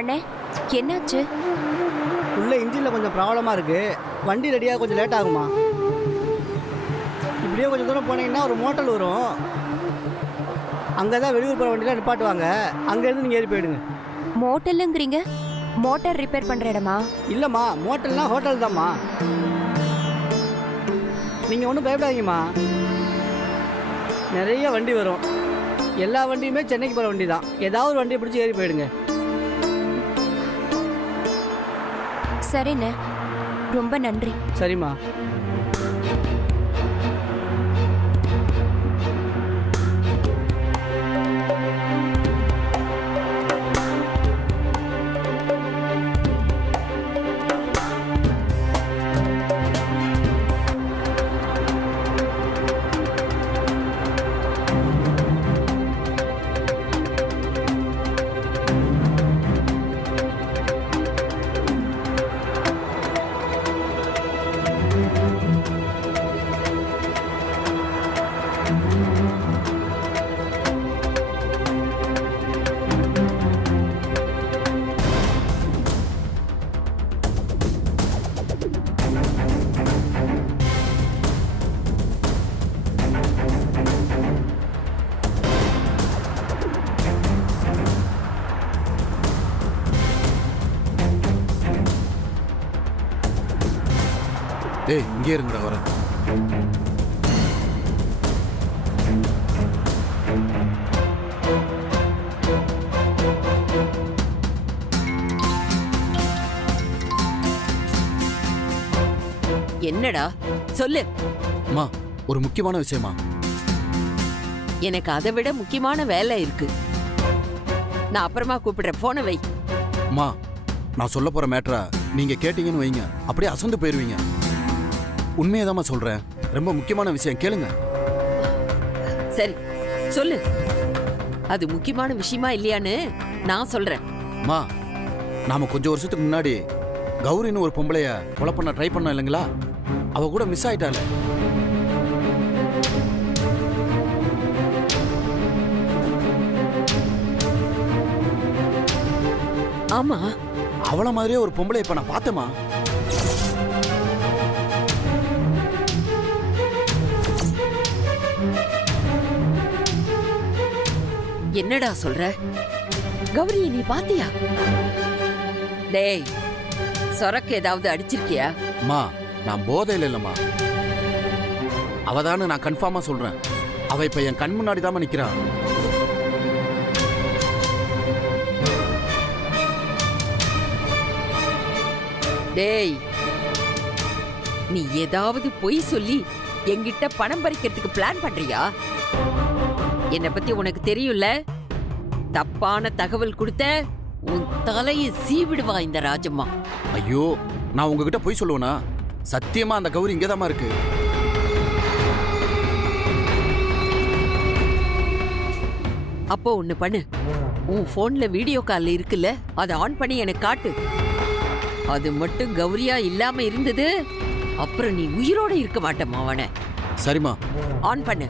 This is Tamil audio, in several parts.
அண்ணே, என்னாச்சு? உள்ள இன்ஜினில் கொஞ்சம் ப்ராப்ளமாக இருக்குது. வண்டி ரெடியாக கொஞ்சம் லேட் ஆகுமா? இப்படியே கொஞ்சம் தூரம் போனீங்கன்னா ஒரு மோட்டல் வரும். அங்கே தான் வெளியூர் போகிற வண்டிலாம் நிப்பாட்டுவாங்க. அங்கேருந்து நீங்கள் ஏறி போயிடுங்க. மோட்டலுங்கிறீங்க? மோட்டார் ரிப்பேர் பண்ணுற இடமா? இல்லைம்மா, மோட்டல்னா ஹோட்டல் தான்மா. நீங்கள் ஒன்றும் பயப்படாதீங்கம்மா. நிறைய வண்டி வரும். எல்லா வண்டியுமே சென்னைக்கு போகிற வண்டி தான். ஏதாவது ஒரு வண்டியை பிடிச்சி ஏறி போயிடுங்க. சரிண்ணே, ரொம்ப நன்றி. சரிம்மா. ஏய், இங்கே இருங்கடா, வரேன். என்னடா சொல்லு. அம்மா, ஒரு முக்கியமான விஷயமா. எனக்கு அதை விட முக்கியமான வேலை இருக்கு. நான் அப்புறமா கூப்பிடுறேன், போனை வை. அம்மா, நான் சொல்ல போற மேட்டரா நீங்க கேட்டீங்கன்னு வைங்க, அப்படியே அசந்து போயிருவீங்க. உண்மையதாம்மா சொல்றேன். ரொம்ப முக்கியமான விஷயம், கேளுங்க. சரி சொல்லு. அது முக்கியமான விஷயமா இல்லையான்னு நான் சொல்றேன். அம்மா, நாம கொஞ்சம் வருஷத்துக்கு முன்னாடி கௌரின்னு ஒரு பொம்பளைய கொலை பண்ண ட்ரை பண்ணோம் இல்லைங்களா? அவ கூட மிஸ் ஆயிட்டாள். ஆமா, அவள மாதிரியே ஒரு பொம்பளை இப்ப நான் பார்த்தேமா. என்னடா சொல்ற? கௌரி நீ பாத்தியா? டேய், சொரக்கு ஏதாவது அடிச்சிருக்கியா? அம்மா, நான் போதையில இல்லம்மா. அவதானு நான் கன்ஃபார்மா சொல்றேன். அவ இப்ப என் கண் முன்னாடி தான் நிக்கிறா. டேய், நீ ஏதாவது பொய் சொல்லி என்கிட்ட பணம் பறிக்கிறதுக்கு பிளான் பண்றியா? என்ன பத்தி உனக்கு தெரியும்ல. தப்பான தகவல் கொடுத்த உன் தலையை சீவிடுவா இந்த ராஜம்மா. ஐயோ, நான் உங்ககிட்ட போய் சொல்லுவேனா? சத்தியமா அந்த கௌரி இங்கதாம்மா இருக்கு. அப்போ ஒண்ணு பண்ணு. உன் போன்ல வீடியோ கால் இருக்குல்ல, அதை ஆன் பண்ணி எனக்கு காட்டு. அது மட்டும் கௌரியா இல்லாம இருந்தது, அப்புறம் நீ உயிரோட இருக்க மாட்டேமா அவனை. சரிம்மா, ஆன் பண்ணு.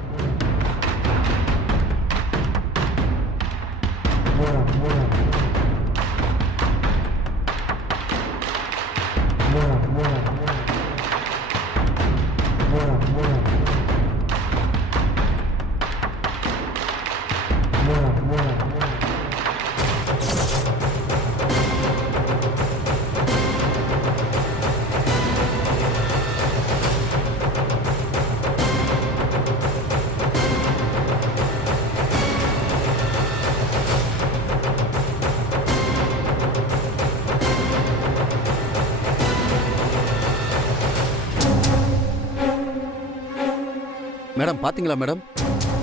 மேடம் பாத்தீங்களா மேடம்?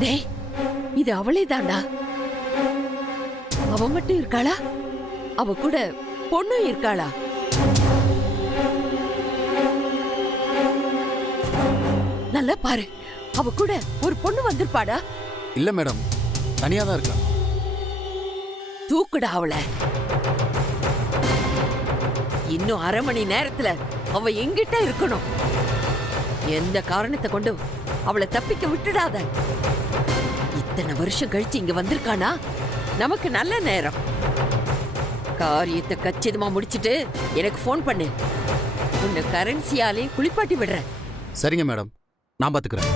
டேய், இது அவளே தாண்டா. அவ மட்டும் இருக்காளா? அவ கூட பொண்ணும் இருக்காளா? நல்லா பாரு, அவ கூட ஒரு பொண்ணு வந்திருப்பாடா. இல்ல மேடம், தனியா தான் இருக்கா. தூக்குடா அவளை. இன்னும் அரை மணி நேரத்துல அவ எங்கிட்ட இருக்கணும். எந்த காரணத்தை கொண்டு அவளை தப்பிக்க விட்டுடாத. இத்தனை வருஷம் கழிச்சு இங்க வந்திருக்கானா, நமக்கு நல்ல நேரம். காரியத்தை கச்சிதமா முடிச்சிட்டு எனக்கு ஃபோன் பண்ணு. உன்னை கரன்சியாலே குளிப்பாட்டி விடுறேன். சரிங்க மேடம், நான் பாத்துக்கிறேன்.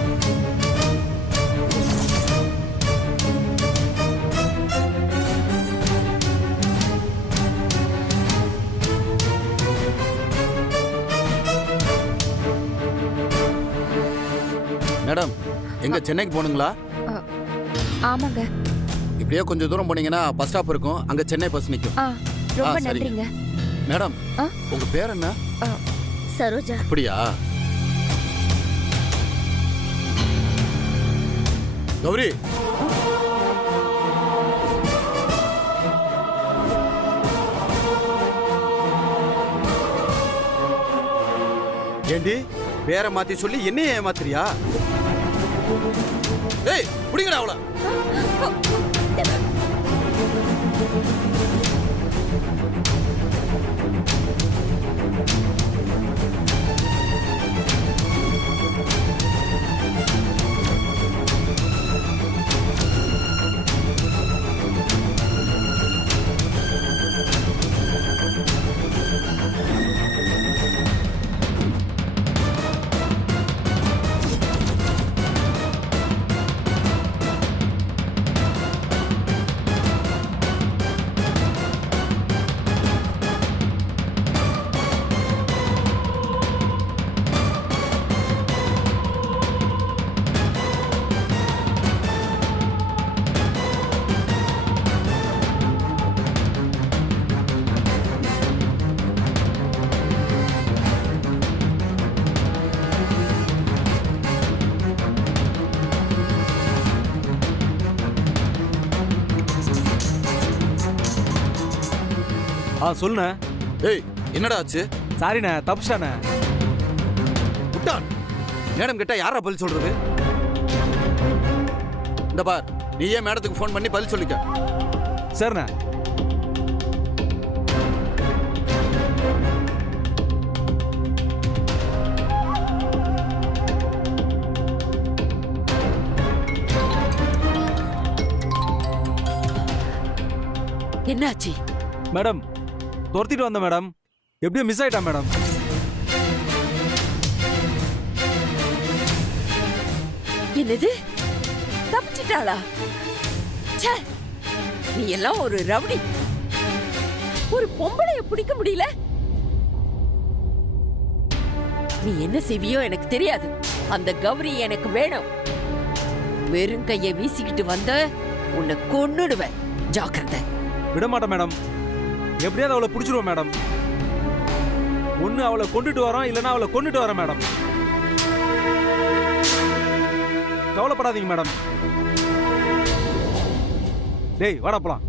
மேடம், எங்க சென்னைக்கு போகணுங்களா? ஆமாங்க. இப்படியே கொஞ்சம் தூரம் போனீங்கன்னா பஸ் ஸ்டாப் இருக்கும், அங்க சென்னை பஸ் நிற்கும். ரொம்ப சரிங்க. நன்றிங்க. மேடம், ஆ? உங்க பேர் என்ன? சரோஜா. அப்படியா? கௌரி, ஏண்டி பேரை மாத்தி சொல்லி என்னைய ஏமாத்துறியா? ஏய், புடிங்கடா அவள. சொல்லுண்ணே. ஏய், என்னடா ஆச்சு? சாரிண்ணே, தப்புச்சாண்ணே. விட்டான். மேடம் கிட்ட யாரா பதில் சொல்றது? இந்த பார், நீயே மேடத்துக்கு ஃபோன் பண்ணி பதில் சொல்லிக்க. சரிண்ணே. என்னாச்சு? மேடம், துரத்திட்டு வந்த மேடம். எப்படியோ மிஸ் ஆயிட்டா மேடம். என்னது? தப்பிச்சிட்டாளா? ச்சே, நீ எல்லாம் ஒரு ரவுடி. ஒரு பொம்பளைய பிடிக்க முடியல. நீ என்ன செய்வியோ எனக்கு தெரியாது. அந்த கௌரி எனக்கு வேணும். வெறும் கையை வீசிக்கிட்டு வந்த உன்னை கொன்னுடுவேன். ஜாக்கிரதை. விட மாட்டேன் மேடம். எப்படியாவது அவளை பிடிச்சிருவோம் மேடம். ஒண்ணு அவளை கொண்டுட்டு வரோம், இல்லைன்னா அவளை கொண்டுட்டு வரேன் மேடம். கவலைப்படாதீங்க மேடம். டேய், வாடா போலாம்.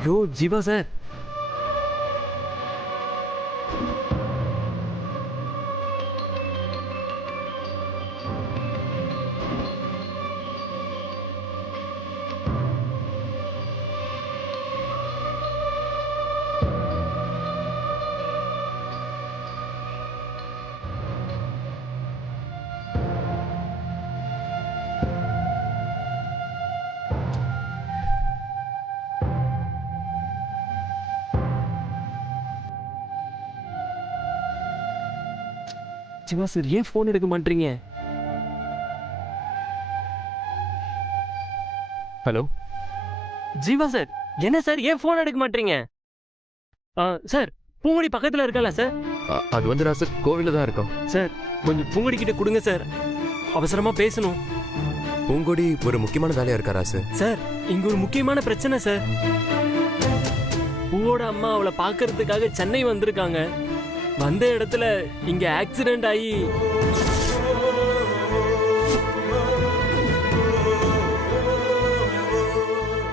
ஐயோ ஜீவா சார், ஜீவா சார் ஏன் ஃபோன் எடுக்க மாட்டீங்க? ஹலோ ஜீவா சார், என்ன சார் ஏன் ஃபோன் எடுக்க மாட்டீங்க? சார் பூங்குடி பக்கத்தில் இருக்கல சார்? அது வந்து நான் சார் கோவிலில் தான் இருக்கோம். சார் கொஞ்சம் பூங்குடி கிட்ட கொடுங்க சார், அவசரமா பேசணும். பூங்கொடி ஒரு முக்கியமான வேலையா இருக்காரா சார்? சார் இங்க ஒரு முக்கியமான பிரச்சனை சார். பூவோட அம்மா அவளை பார்க்கறதுக்காக சென்னை வந்திருக்காங்க. வந்த இடத்துல இங்க ஆக்சிடென்ட் ஆகி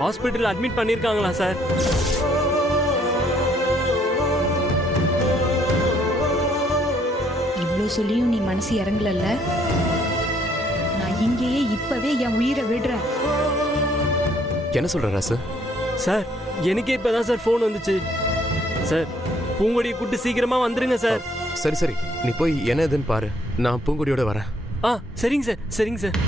ஹாஸ்பிட்டல் அட்மிட் பண்ணிருக்காங்களா சார்? இவ்வளோ சொல்லியும் நீ மனசு இறங்கலல்ல? நான் இங்கேயே இப்பவே என் உயிரை விடுறேன். என்ன சொல்றாரா சார்? சார் எனக்கே இப்பதான் சார் ஃபோன் வந்துச்சு. சார் பூங்கொடியை கூட்டு சீக்கிரமா வந்துருங்க சார். சரி சரி, நீ போய் என்ன ஏதுன்னு பாரு, நான் பூங்கொடியோட வரேன். சரிங்க சார், சரிங்க சார்.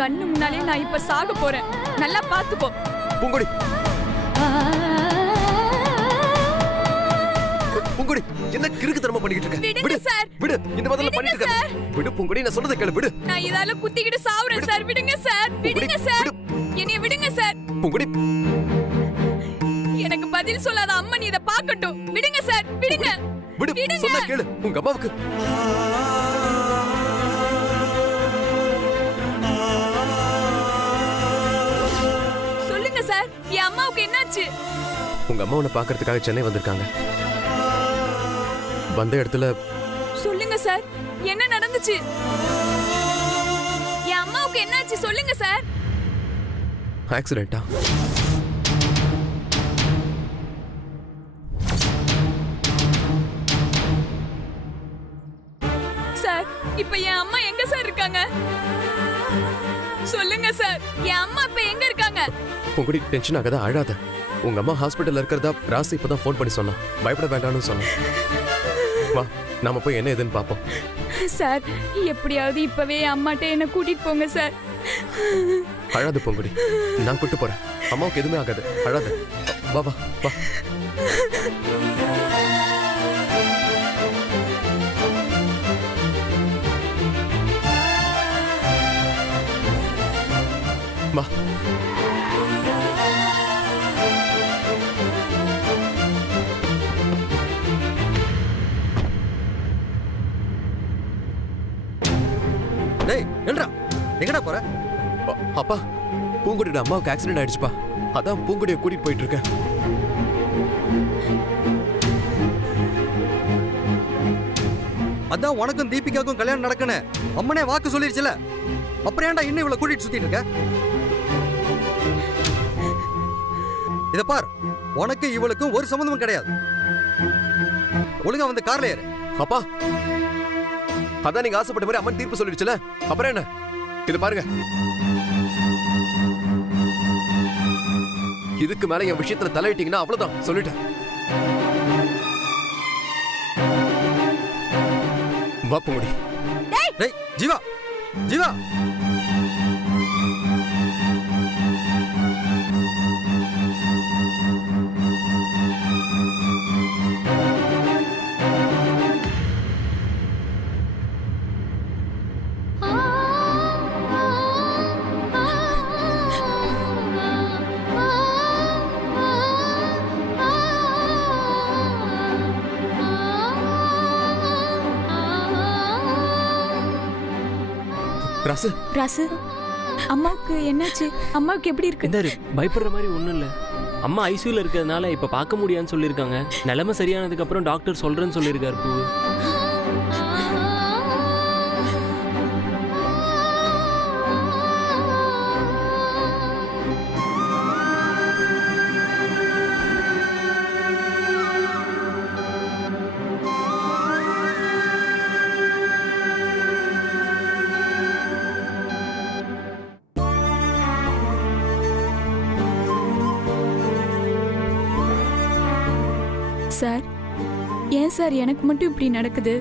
கண்ணு முன்னாலே நான் இப்ப சாக போறேன், நல்லா பாத்துக்கோ. பூங்கொடி, பூங்கொடி என்ன கிறுக்கு தரமா பண்ணிக்கிட்டு இருக்க? விடுங்க சார், விடு, இந்த மாதிரி பண்ணிட்டு இருக்க. விடு பூங்கொடி, நான் சொல்றதை கேளு, விடு. நான் இதால குத்திக்கிட்டு சாவுறேன் சார். விடுங்க சார், விடுங்க சார், என்னைய விடுங்க சார். பூங்கொடி, எனக்கு பதில் சொல்லாத அம்மா நீ இத பாக்கட்டும். விடுங்க சார், விடுங்க. விடு, சொன்னா கேளு. உங்க அம்மாவுக்கு சொல்லுங்க சார், என் அம்மாவுக்கு என்னாச்சு? உங்க அம்மா உன்னை பாக்குறதுக்காக சென்னை வந்திருக்காங்க. வந்த இடத்துல சொல்லுங்க சார், என்ன நடந்துச்சு? என் அம்மாவுக்கு என்னாச்சு சொல்லுங்க சார். ஆக்சிடென்ட்டா? சார் இப்ப என் அம்மா எங்க சார் இருக்காங்க? சொல்லுங்க சார், என் அம்மா இப்ப எங்க இருக்காங்க? பூங்கொடி டென்ஷன் ஆகாத, அழாத. உங்க அம்மா ஹாஸ்பிட்டல்ல இருக்கிறதா ராசி இப்பதான் ஃபோன் பண்ணி சொன்னா. பயப்பட வேண்டாம்னு சொன்னா. வா, நாம போய் என்ன ஏதுன்னு பாப்போம். சார் எப்படியாவது இப்பவே என் அம்மாட்ட என்ன கூட்டிட்டு போங்க சார். அழாத பூங்கொடி, நான் கூட்டு போறேன். அம்மாவுக்கு எதுவுமே ஆகாது, அழாத. வா வா வா. வா. டேய் என்னடா எங்கடா போற? அப்பா, பூங்கொடியோட அம்மாவுக்கு ஆக்சிடென்ட் ஆயிடுச்சுப்பா. அதான் பூங்கொடியை கூட்டிட்டு போயிட்டு இருக்கேன். அதான் உனக்கும் தீபிகாவுக்கும் கல்யாணம் நடக்கணும் அம்மனே வாக்கு சொல்லிருச்சுல, அப்புறம் ஏன்டா இன்னும் இவ்வளவு கூட்டிட்டு சுத்திட்டு இருக்க? இத பார், உனக்கு இவளுக்கும் ஒரு சம்பந்தமும் கிடையாது. ஒழுங்கா வந்து கார்ல ஏறு. அப்பா, அதான் நீங்க ஆசைப்பட்ட மாதிரி அம்மன் தீர்ப்பு சொல்லிடுச்சுல, அப்புறம் என்ன? இது பாருங்க, இதுக்கு மேல என் விஷயத்துல தலையிட்டீங்கன்னா அவ்வளவுதான், சொல்லிட்டேன். வா பூங்குடி. டேய் ஜீவா, ஜீவா. ராசு, ராசு அம்மாவுக்கு என்னாச்சு? அம்மாவுக்கு எப்படி இருக்கு? இந்த பயப்படுற மாதிரி ஒன்றும் இல்லை. அம்மா ஐசியூல இருக்கிறதுனால இப்போ பார்க்க முடியாதுன்னு சொல்லியிருக்காங்க. நிலைமை சரியானதுக்கு அப்புறம் டாக்டர் சொல்றேன்னு சொல்லியிருக்காரு பூ. சார் ஏன் சார் எனக்கு மட்டும் இப்படி நடக்குது?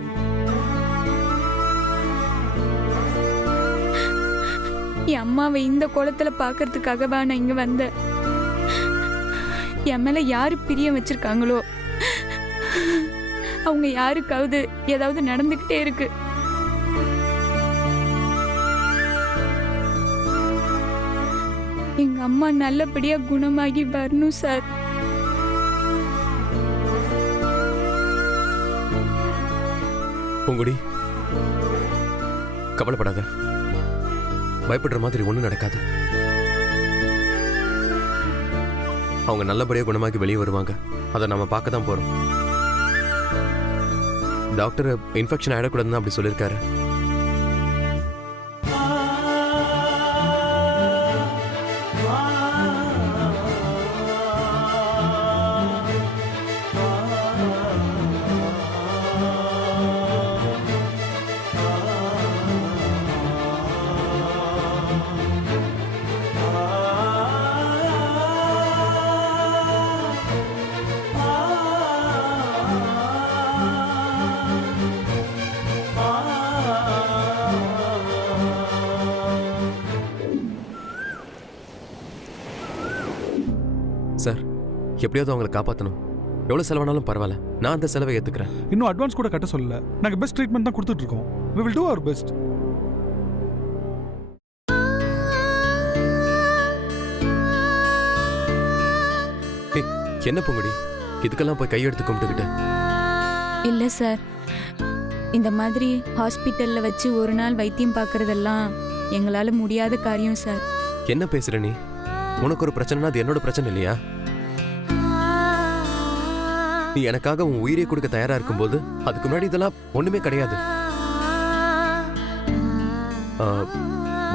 என் அம்மாவை இந்த கோலத்துல பாக்குறதுக்காகவா நான் இங்க வந்தேன்? என் மேல யாரு பிரியம் வச்சிருக்காங்களோ அவங்க யாருக்காவது ஏதாவது நடந்துகிட்டே இருக்கு. எங்க அம்மா நல்லபடியா குணமாகி வரணும் சார். பூங்குடி, கவலைப்படாத. பயப்படுற மாதிரி ஒண்ணும் நடக்காது. அவங்க நல்லபடியா குணமாக்கி வெளியே வருவாங்க. அதை நம்ம பார்க்க தான் போறோம். டாக்டர் இன்ஃபெக்ஷன் ஆயிடக்கூடாதுன்னு அப்படி சொல்லியிருக்காரு. சார், எப்படியாவது அவங்களை காப்பாற்றணும். எவ்வளோ செலவானாலும் பரவாயில்ல, நான் அந்த செலவை ஏற்றுக்கிறேன். இன்னும் அட்வான்ஸ் கூட கட்ட சொல்லல. நாங்கள் பெஸ்ட் ட்ரீட்மெண்ட் தான் கொடுத்துட்டு இருக்கோம். we will do our best. என்ன பூங்குடி, இதுக்கெல்லாம் போய் கையெடுத்து கும்பிட்டுக்கிட்டேன்? இல்ல சார், இந்த மாதிரி ஹாஸ்பிட்டல்ல வச்சு ஒரு நாள் வைத்தியம் பார்க்கறதெல்லாம் எங்களால முடியாத காரியம் சார். என்ன பேசுற நீ? உனக்கு ஒரு பிரச்சனைனா அது என்னோட பிரச்சனை இல்லையா? நீ எனக்காக உன் உயிரை கொடுக்க தயாரா இருக்கும்போது அதுக்கு முன்னாடி இதெல்லாம் ஒண்ணுமே கிடையாது.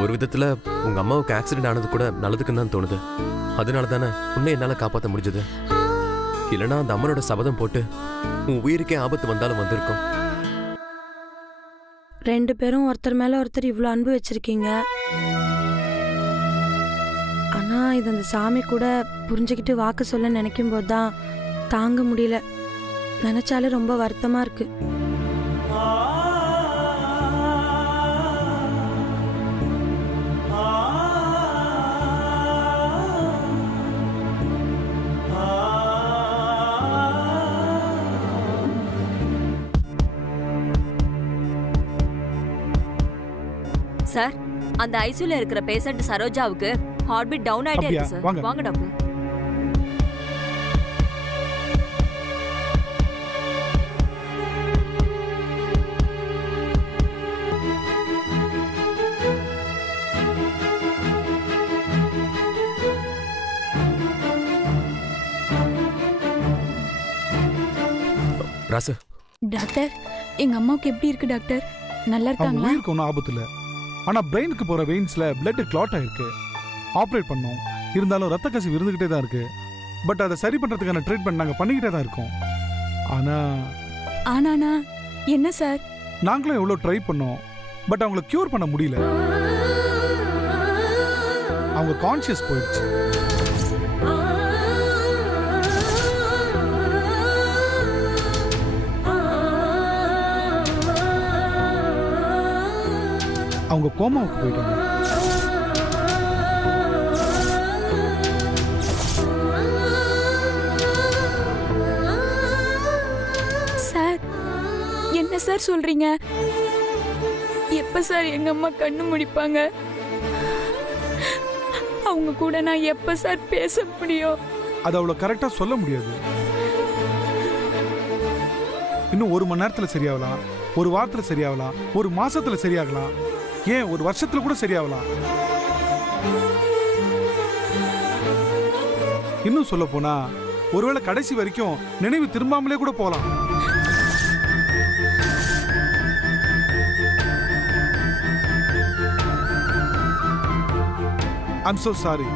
ஒரு விதத்துல உங்க அம்மாவுக்கு ஆக்சிடென்ட் ஆனது கூட நல்லதுக்குன்னு தான் தோணுது. அதனால தானே உன்னை என்னால காப்பாற்ற முடிஞ்சது. இல்லைன்னா அந்த அம்மனோட சபதம் போட்டு உன் உயிருக்கே ஆபத்து வந்தாலும் வந்திருக்கும். 2 பேரும் ஒருத்தர் மேல ஒருத்தர் இவ்வளோ அன்பு வச்சிருக்கீங்க. ஆனா இது அந்த சாமி கூட புரிஞ்சுக்கிட்டு வாக்கு சொல்ல நினைக்கும் போது தான் தாங்க முடியல. நினைச்சாலே ரொம்ப வருத்தமா இருக்கு. சார், அந்த ஐசியூல இருக்கிற பேஷண்ட் சரோஜாவுக்கு ஹார்ட் பீட் டவுன் ஆயிட்டே இருக்கு சார். வாங்க டாக்டர். ராசு, டாக்டர், எங்க அம்மாவுக்கு எப்படி இருக்கு டாக்டர்? நல்லா அவங்க இருக்காங்களா? உயிருக்கு ஒன்றும் ஆபத்து இல்லை. ஆனால் பிரெயினுக்கு போகிற வெயின்ஸில் பிளட் கிளாட் ஆயிருக்கு. ஆப்ரேட் பண்ணோம். இருந்தாலும் ரத்த கசிவு இருந்துக்கிட்டே தான் இருக்கு. பட் அதை சரி பண்ணுறதுக்கான ட்ரீட்மெண்ட் நாங்கள் பண்ணிக்கிட்டே தான் இருக்கோம். ஆனானா என்ன சார்? நாங்களும் எவ்வளோ ட்ரை பண்ணோம். பட் அவங்கள க்யூர் பண்ண முடியல. அவங்க கான்ஷியஸ் போயிடுச்சு. அவங்க கோமாவுக்கு போயிட்டாங்க. சார், என்ன சார் சொல்றீங்க? எப்ப சார் எங்க அம்மா கண்ணு முடிப்பாங்க? அவங்க கூட நான் எப்ப சார் பேச முடியும்? அது அவ்வளோ கரெக்டாக சொல்ல முடியாது. இன்னும் 1 மணி நேரத்தில் சரியாகலாம், 1 வாரத்தில் சரியாகலாம், 1 மாசத்துல சரியாகலாம், ஏன் 1 வருஷத்துல கூட சரியாகலாம். இன்னும் சொல்ல போனா ஒருவேளை கடைசி வரைக்கும் நினைவு திரும்பாமலே கூட போலாம். I'm so sorry.